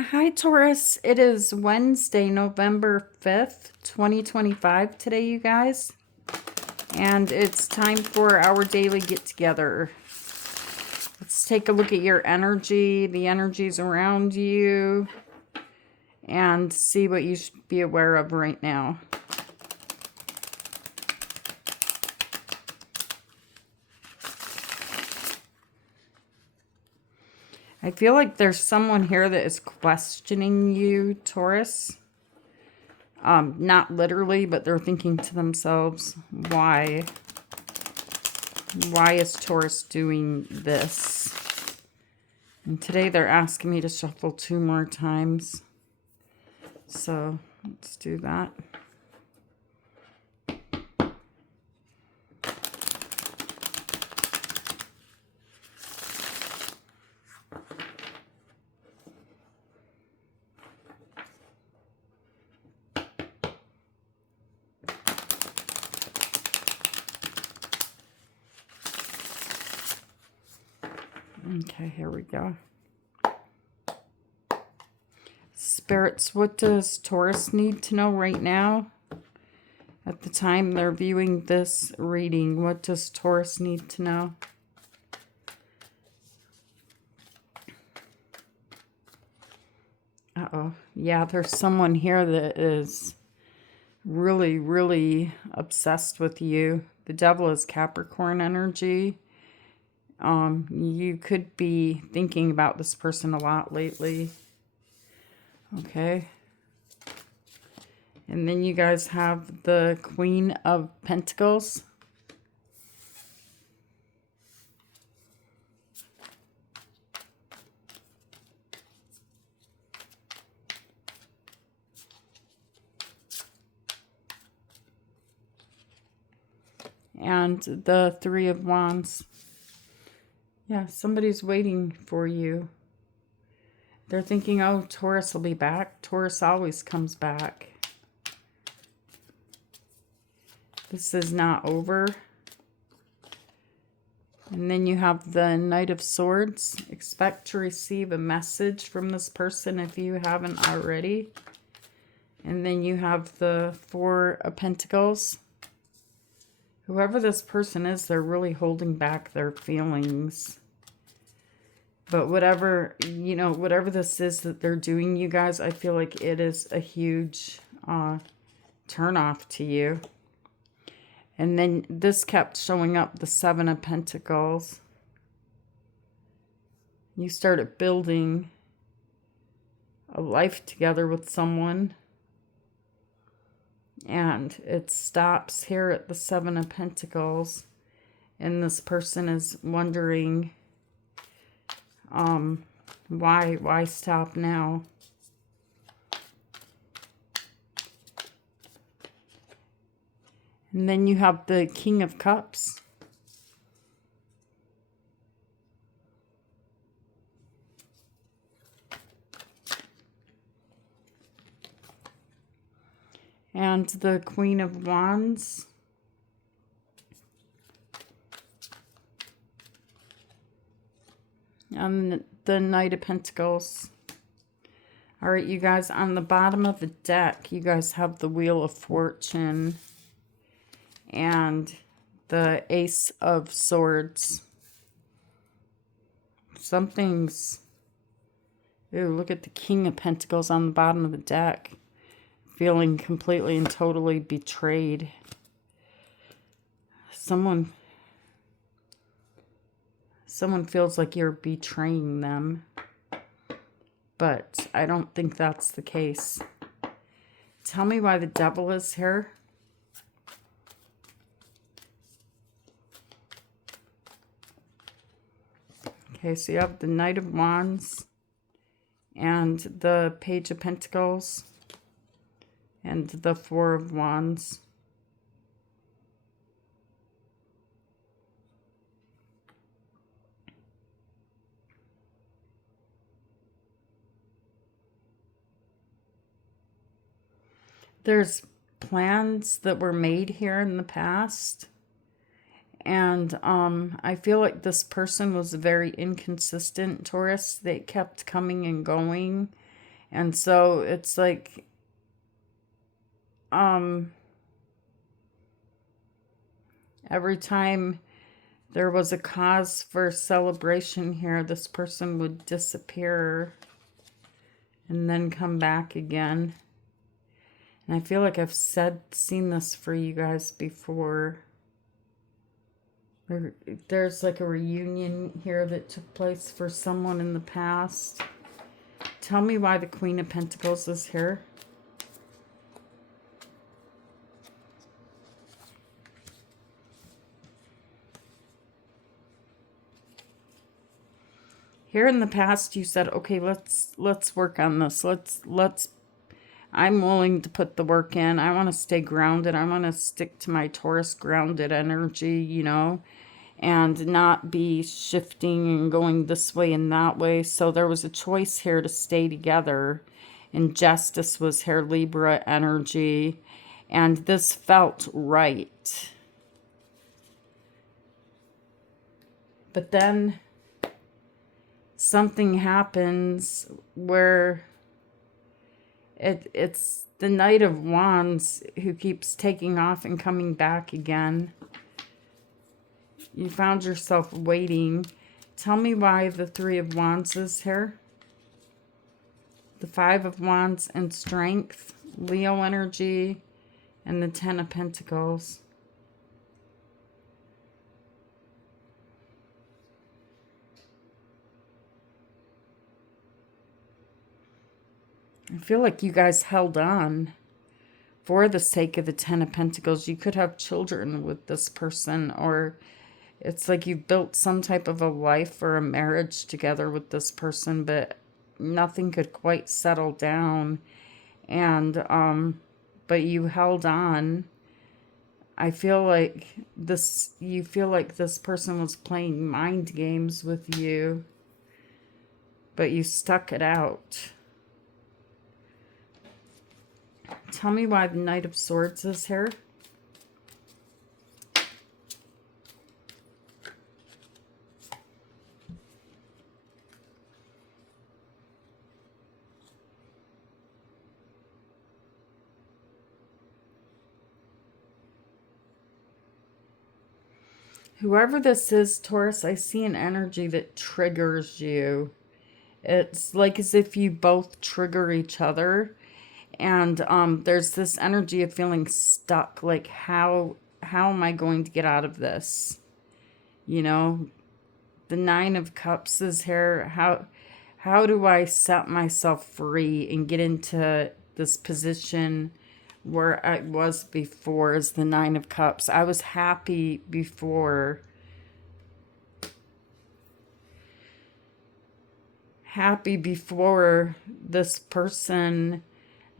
Hi, Taurus. It is Wednesday, November 5th, 2025 today, you guys. And it's time for our daily get together. Let's take a look at your energy, the energies around you, and see what you should be aware of right now. I feel like there's someone here that is questioning you, Taurus. Not literally, but they're thinking to themselves, why? Why is Taurus doing this? And today they're asking me to shuffle 2 more times. So let's do that. Okay, here we go. Spirits, what does Taurus need to know right now? At the time they're viewing this reading, what does Taurus need to know? Uh-oh. Yeah, there's someone here that is really, really obsessed with you. The devil is Capricorn energy. You could be thinking about this person a lot lately. Okay. And then you guys have the Queen of Pentacles. And the Three of Wands. Yeah, somebody's waiting for you. They're thinking, oh, Taurus will be back. Taurus always comes back. This is not over. And then you have the Knight of Swords. Expect to receive a message from this person if you haven't already. And then you have the Four of Pentacles. Whoever this person is, they're really holding back their feelings. But whatever, you know, whatever this is that they're doing, you guys, I feel like it is a huge turn-off to you. And then this kept showing up, the Seven of Pentacles. You started building a life together with someone. And it stops here at the Seven of Pentacles. And this person is wondering, why stop now? And then you have the King of Cups. And the Queen of Wands. And the Knight of Pentacles. All right, you guys, on the bottom of the deck, you guys have the Wheel of Fortune and the Ace of Swords. Something's... Ooh, look at the King of Pentacles on the bottom of the deck. Feeling completely and totally betrayed. Someone feels like you're betraying them. But I don't think that's the case. Tell me why the devil is here. Okay, so you have the Knight of Wands and the Page of Pentacles and the Four of Wands. There's plans that were made here in the past. And I feel like this person was very inconsistent, Taurus. They kept coming and going. And so it's like, every time there was a cause for celebration here, this person would disappear and then come back again. And I feel like I've seen this for you guys before. There's like a reunion here that took place for someone in the past. Tell me why the Queen of Pentacles is here. Here in the past, you said, okay, let's work on this. I'm willing to put the work in. I want to stay grounded. I want to stick to my Taurus grounded energy, you know, and not be shifting and going this way and that way. So there was a choice here to stay together. And justice was here, Libra energy. And this felt right. But then something happens where it's the Knight of Wands who keeps taking off and coming back again. You found yourself waiting. Tell me why the Three of Wands is here. The Five of Wands and Strength, Leo energy, and the Ten of Pentacles. I feel like you guys held on for the sake of the Ten of Pentacles. You could have children with this person, or it's like you've built some type of a life or a marriage together with this person, but nothing could quite settle down. And, but you held on. I feel like you feel like this person was playing mind games with you, but you stuck it out. Tell me why the Knight of Swords is here. Whoever this is, Taurus, I see an energy that triggers you. It's like as if you both trigger each other. And there's this energy of feeling stuck. Like, how am I going to get out of this? You know, the Nine of Cups is here. How do I set myself free and get into this position where I was before as the Nine of Cups? I was happy before. Happy before this person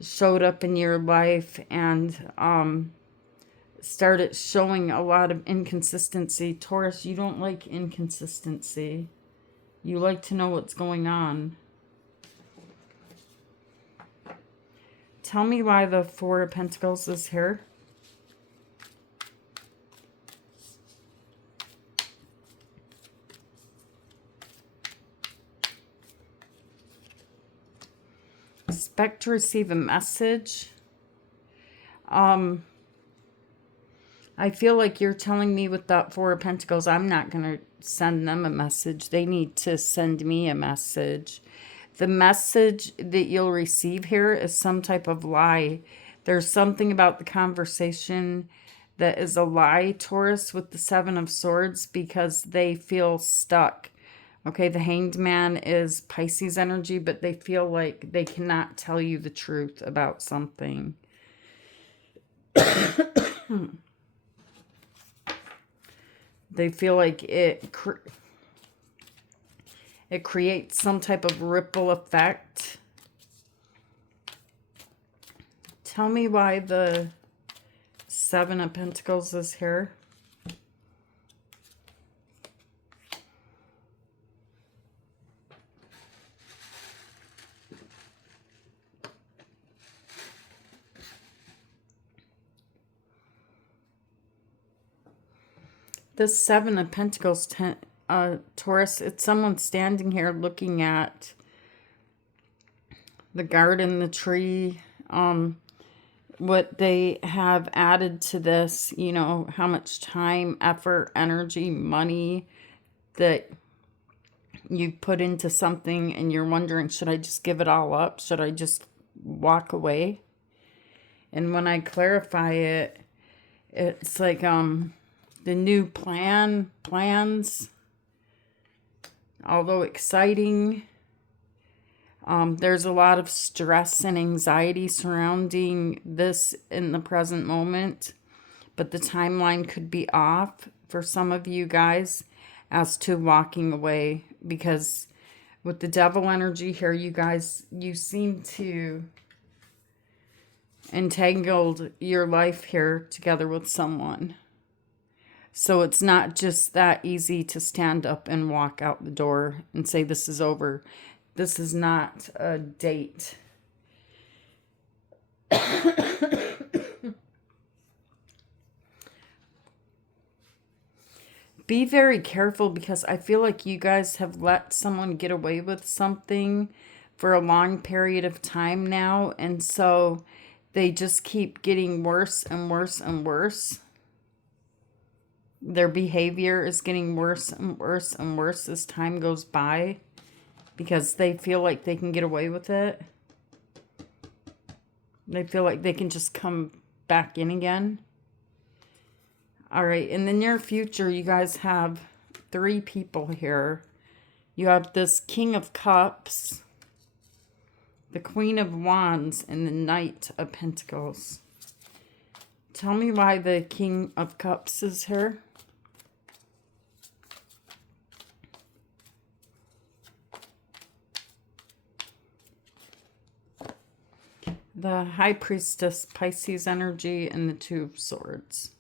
showed up in your life and started showing a lot of inconsistency. Taurus, you don't like inconsistency. You like to know what's going on. Tell me why the Four of Pentacles is here. Expect to receive a message. I feel like you're telling me with that Four of Pentacles, I'm not going to send them a message. They need to send me a message. The message that you'll receive here is some type of lie. There's something about the conversation that is a lie, Taurus, with the Seven of Swords, because they feel stuck. Okay, the Hanged Man is Pisces energy, but they feel like they cannot tell you the truth about something. They feel like it creates some type of ripple effect. Tell me why the Seven of Pentacles is here. This Seven of Pentacles, Taurus, it's someone standing here looking at the garden, the tree, what they have added to this, you know, how much time, effort, energy, money that you put into something, and you're wondering, should I just give it all up? Should I just walk away? And when I clarify it, it's like the new plans, although exciting, there's a lot of stress and anxiety surrounding this in the present moment, but the timeline could be off for some of you guys as to walking away, because with the devil energy here, you guys, you seem to entangled your life here together with someone. So it's not just that easy to stand up and walk out the door and say this is over. This is not a date. Be very careful, because I feel like you guys have let someone get away with something for a long period of time now. And so they just keep getting worse and worse and worse. Their behavior is getting worse and worse and worse as time goes by, because they feel like they can get away with it. They feel like they can just come back in again. All right, in the near future, you guys have 3 people here. You have this King of Cups, the Queen of Wands, and the Knight of Pentacles. Tell me why the King of Cups is here. The High Priestess, Pisces energy, and the Two of Swords.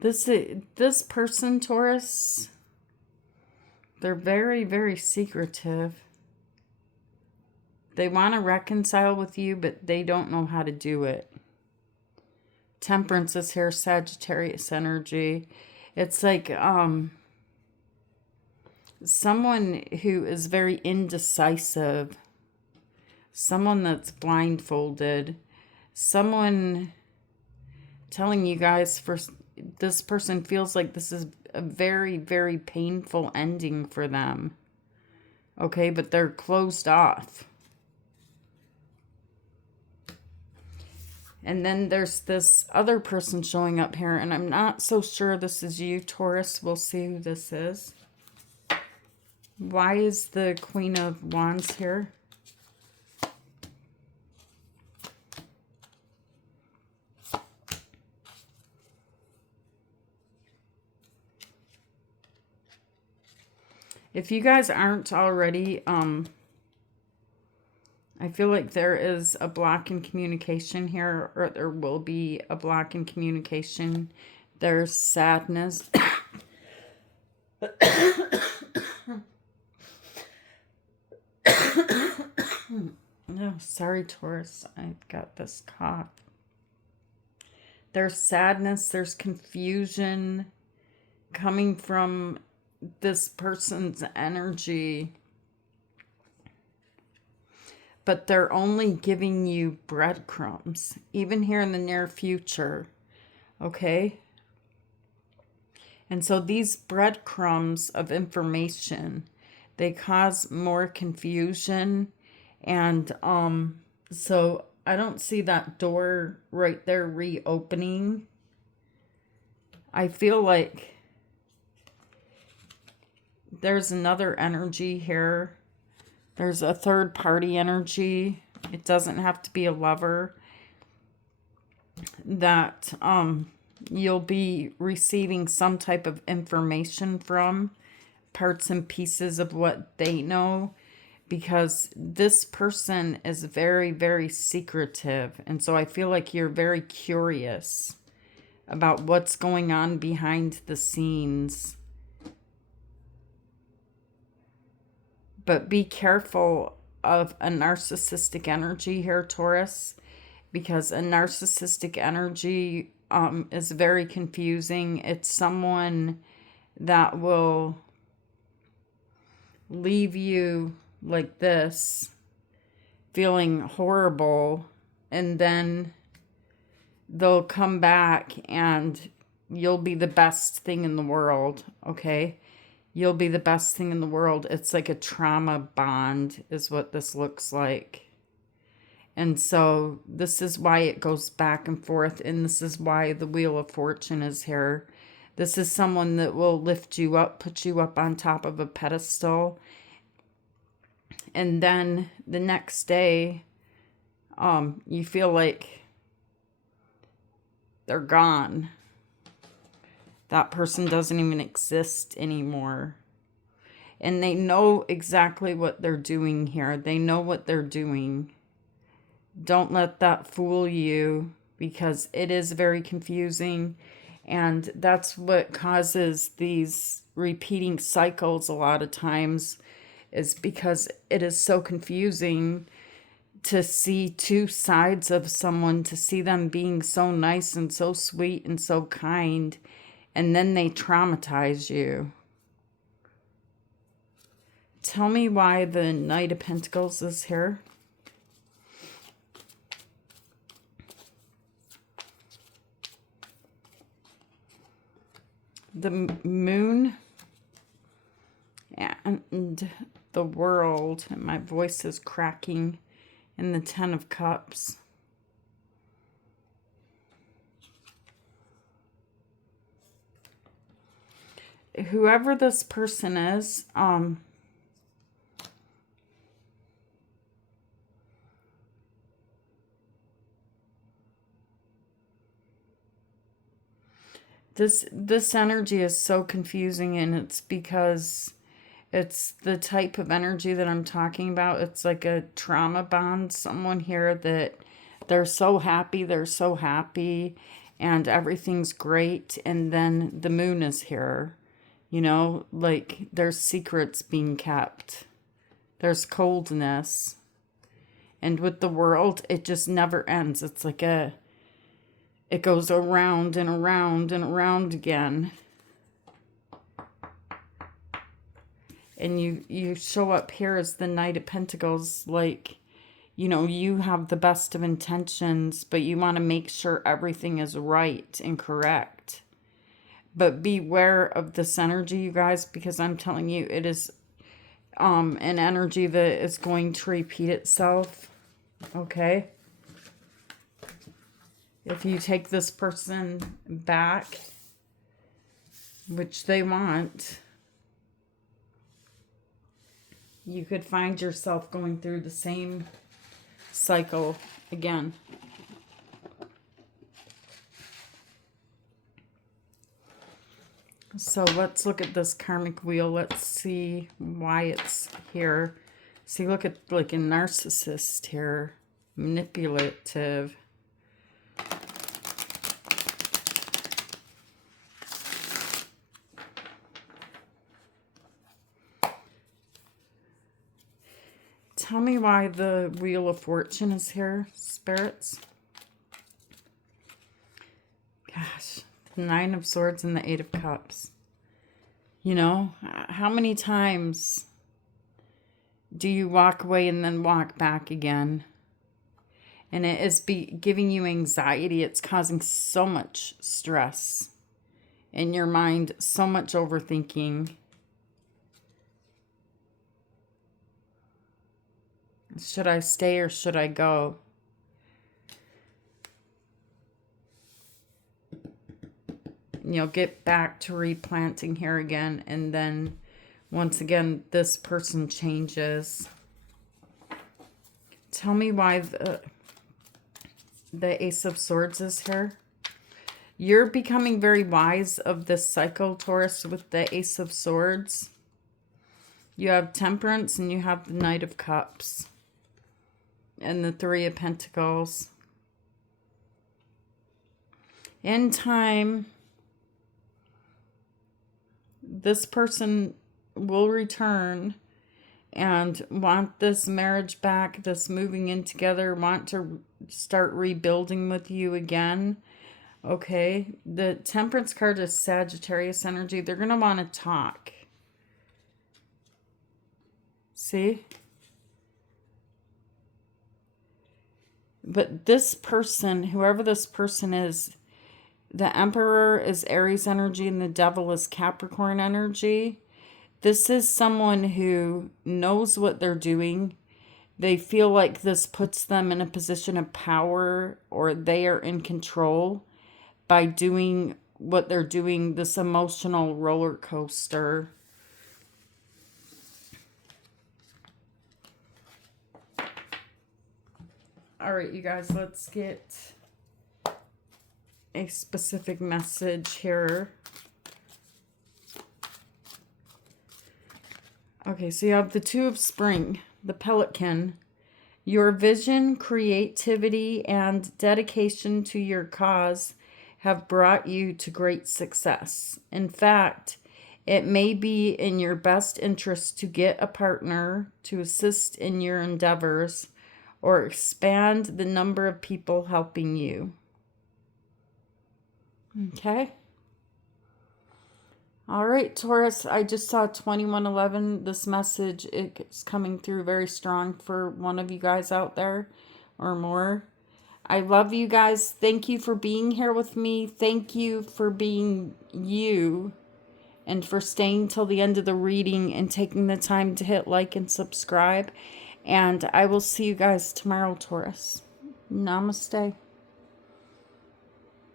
This person, Taurus, they're very, very secretive. They want to reconcile with you, but they don't know how to do it. Temperance is here, Sagittarius energy. It's like someone who is very indecisive. Someone that's blindfolded. Someone telling you guys, for this person feels like this is a very, very painful ending for them. Okay, but they're closed off. And then there's this other person showing up here, and I'm not so sure this is you, Taurus. We'll see who this is. Why is the Queen of Wands here? If you guys aren't already, I feel like there is a block in communication here, or there will be a block in communication. There's sadness. No, sorry, Taurus. I've got this cough. There's sadness. There's confusion coming from this person's energy, but they're only giving you breadcrumbs, even here in the near future, okay? And so these breadcrumbs of information, they cause more confusion, and so I don't see that door right there reopening. I feel like there's another energy here. There's a third party energy. It doesn't have to be a lover. That you'll be receiving some type of information from, parts and pieces of what they know, because this person is very, very secretive. And so I feel like you're very curious about what's going on behind the scenes. But be careful of a narcissistic energy here, Taurus, because a narcissistic energy is very confusing. It's someone that will leave you like this, feeling horrible, and then they'll come back and you'll be the best thing in the world, okay? You'll be the best thing in the world. It's like a trauma bond is what this looks like. And so this is why it goes back and forth, and this is why the Wheel of Fortune is here. This is someone that will lift you up, put you up on top of a pedestal, and then the next day, you feel like they're gone. That person doesn't even exist anymore. And they know exactly what they're doing here. They know what they're doing. Don't let that fool you, because it is very confusing. And that's what causes these repeating cycles a lot of times, is because it is so confusing to see two sides of someone, to see them being so nice and so sweet and so kind, and then they traumatize you. Tell me why the Knight of Pentacles is here. The Moon and the World, and my voice is cracking, and the Ten of Cups. Whoever this person is, this energy is so confusing, and it's because it's the type of energy that I'm talking about. It's like a trauma bond. Someone here that they're so happy, and everything's great, and then the Moon is here. You know, like there's secrets being kept. There's coldness. And with the World, it just never ends. It's like it goes around and around and around again. And you show up here as the Knight of Pentacles, like, you know, you have the best of intentions, but you want to make sure everything is right and correct. But beware of this energy, you guys, because I'm telling you, it is an energy that is going to repeat itself, okay? If you take this person back, which they want, you could find yourself going through the same cycle again. So let's look at this karmic wheel. Let's see why it's here. See, look at like a narcissist here. Manipulative. Tell me why the Wheel of Fortune is here, spirits. Gosh, the Nine of Swords and the Eight of Cups. You know, how many times do you walk away and then walk back again? And it is giving you anxiety. It's causing so much stress in your mind, so much overthinking. Should I stay or should I go? And you'll get back to replanting here again, and then once again this person changes. Tell me why the Ace of Swords is here. You're becoming very wise of this cycle, Taurus, with the Ace of Swords. You have Temperance and you have the Knight of Cups and the Three of Pentacles. In time, this person will return and want this marriage back, this moving in together, want to start rebuilding with you again. Okay, the Temperance card is Sagittarius energy. They're going to want to talk. See? But this person, whoever this person is, the Emperor is Aries energy and the Devil is Capricorn energy. This is someone who knows what they're doing. They feel like this puts them in a position of power, or they are in control by doing what they're doing, this emotional roller coaster. All right, you guys, let's get a specific message here. Okay, so you have the Two of Spring, the Pelican. Your vision, creativity, and dedication to your cause have brought you to great success. In fact, it may be in your best interest to get a partner to assist in your endeavors or expand the number of people helping you. Okay. All right, Taurus, I just saw 2111. This message is coming through very strong for one of you guys out there or more. I love you guys. Thank you for being here with me. Thank you for being you and for staying till the end of the reading and taking the time to hit like and subscribe. And I will see you guys tomorrow, Taurus. Namaste.